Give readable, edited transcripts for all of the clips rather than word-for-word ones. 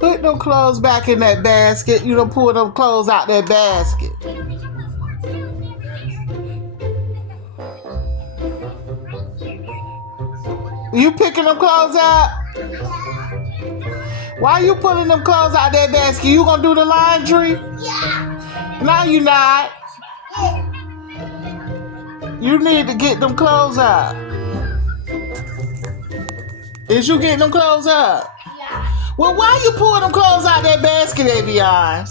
Put them clothes back in that basket. You done pull them clothes out that basket. You picking them clothes out? Why you pulling them clothes out that basket? You gonna do the laundry? Yeah. No, you not. You need to get them clothes out. Is you getting them clothes out? Yeah. Well, why you pull them clothes out that basket, Avion?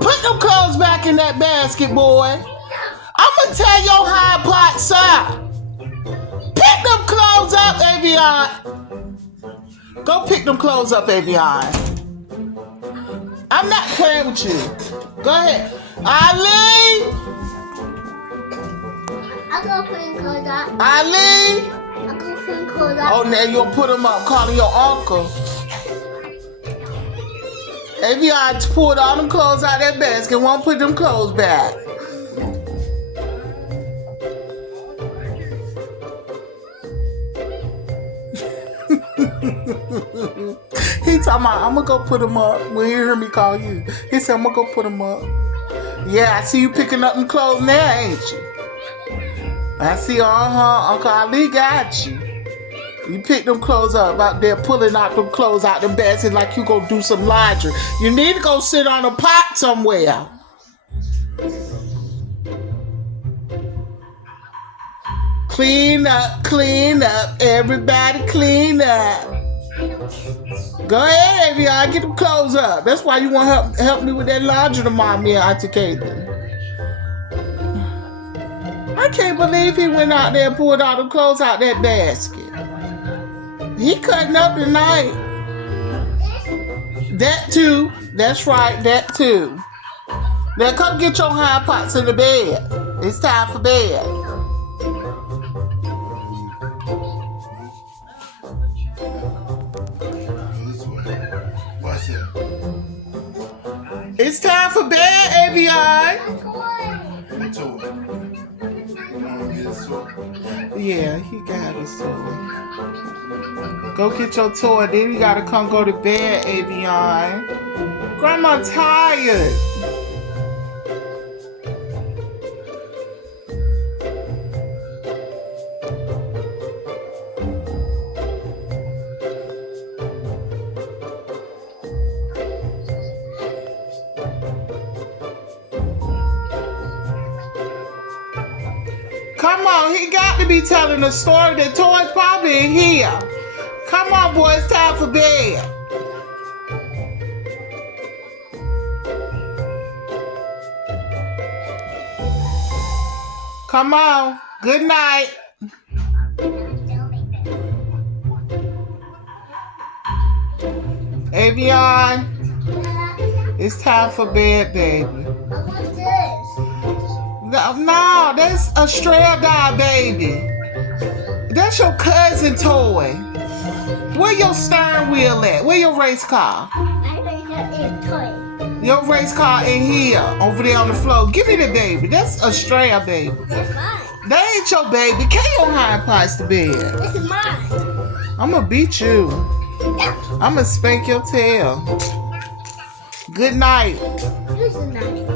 Put them clothes back in that basket, boy. I'ma tear your hind parts up. Pick them clothes up, Avion. Go pick them clothes up, Avion. I'm not playing with you. Go ahead. Ali! I'll go put them clothes up. Ali! I'll go put them clothes up. Oh, now you'll put them up, calling your uncle. Avion pulled all them clothes out of that basket, won't put them clothes back. He talking about, I'm gonna go put them up. When he hear me call you, he said, I'm gonna go put them up. Yeah, I see you picking up them clothes now, ain't you? I see, Uncle Ali got you. You pick them clothes up out there, pulling out them clothes out them baskets like you go do some laundry. You need to go sit on a pot somewhere. Clean up, everybody clean up. Go ahead, Avion, get them clothes up. That's why you want to help me with that laundry tomorrow, me and Auntie Caitlin. I can't believe he went out there and pulled all the clothes out that basket. He cutting up tonight. That too. That's right, that too. Now come get your hind parts in the bed. It's time for bed. It's time for bed, Avion. Yeah, he got his toy. Go get your toy. Then you gotta come go to bed, Avion. Grandma tired. Come on, he got to be telling a story. The toy's probably in here. Come on, boy, it's time for bed. Come on, good night. Avion, it's time for bed, baby. What's this? No, that's a Stray Dog, baby. That's your cousin toy. Where your steering wheel at? Where your race car? I think that is toy. Your race car in here, over there on the floor. Give me the baby. That's a Stray baby. That's mine. That ain't your baby. Carry your hind parts to bed. This is mine. I'm gonna beat you. Yeah. I'm gonna spank your tail. Good night. This is mine.